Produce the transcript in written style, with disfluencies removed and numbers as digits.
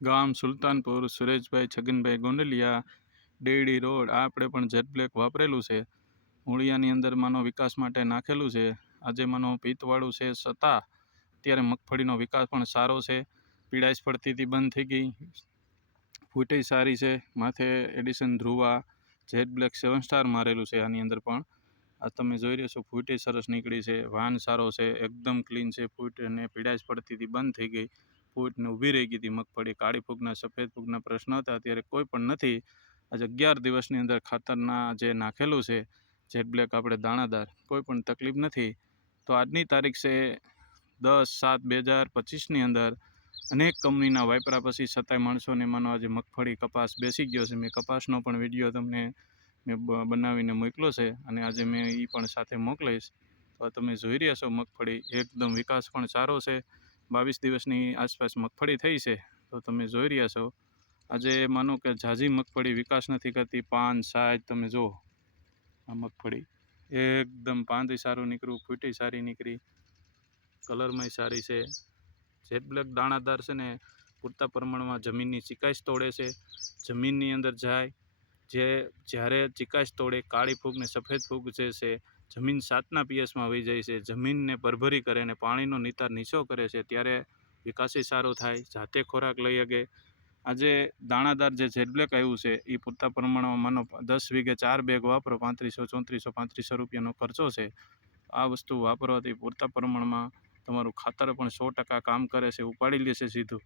ગામ Sultanpur, Sureshbhai Chhaganbhai Gondaliya, daddy road. આ આપણે પણ જેટ બ્લેક વાપરેલું છે. મૂળિયાની અંદર માનો વિકાસ માટે નાખેલું છે. આજે માનો પિત્તવાળું છે છતાં અત્યારે મગફળીનો વિકાસ પણ સારો છે. પીળાશ પડતી હતી બંધ થઈ ગઈ. ફૂટેય સારી છે. માથે addition Dhruva jet black 7 star મારેલું છે. આની અંદર પણ આ તમે જોઈ રહ્યા છો ફૂટેય સરસ નીકળી છે. વાન સારો છે, એકદમ ક્લીન છે. ફૂટ અને પીળાશ પડતી હતી બંધ થઈ ગઈ. ફૂટને ઊભી રહી ગઈ હતી મગફળી. કાળી ફૂગના સફેદ ફૂગના પ્રશ્ન હતા, અત્યારે કોઈ પણ નથી. આજે 11 દિવસની અંદર ખાતરના જે નાખેલું છે જેટ બ્લેક આપણે દાણાદાર, કોઈ પણ તકલીફ નથી. તો આજની તારીખ છે 10/7/2025ની અંદર અનેક કંપનીના વાપરા પછી છતાંય માણસોને માનો આજે મગફળી કપાસ બેસી ગયો છે. મેં કપાસનો પણ વિડીયો તમને મેં બનાવીને મોકલ્યો છે અને આજે મેં એ પણ સાથે મોકલીશ. તો તમે જોઈ રહ્યા છો મગફળી એકદમ વિકાસ પણ સારો છે. 22 દિવસની આસપાસ મગફળી થઈ છે. તો તમે જોઈ રહ્યા છો આજે માનો કે ઝાઝી મગફળી વિકાસ નથી કરતી. પાન સાઈઝ તમે જુઓ, આ મગફળી એકદમ પાંદય સારું નીકળ્યું, ફૂટી સારી નીકળી, કલરમાંય સારી છે. જેટ બ્લેક દાણાદાર છે ને પૂરતા પ્રમાણમાં જમીનની ચીકાશ તોડે છે. જમીનની અંદર જાય જ્યારે ચીકાશ તોડે, કાળી ફૂગ ને સફેદ ફૂગ જે છે જમીન 7ના પીએસમાં વહી જાય છે. જમીનને ભરભરી કરે અને પાણીનો નિતાર નીચો કરે છે ત્યારે વિકાસય સારો થાય, જાતે ખોરાક લઈ શકે. આજે દાણાદાર જે જેટ બ્લેક આવ્યું છે એ પૂરતા પ્રમાણમાં માનો 10 વીઘે 4 બેગ વાપરો, 3500 રૂપિયાનો ખર્ચો છે. આ વસ્તુ વાપરવાથી પૂરતા પ્રમાણમાં તમારું ખાતર પણ 100% કામ કરે છે, ઉપાડી લેશે સીધું.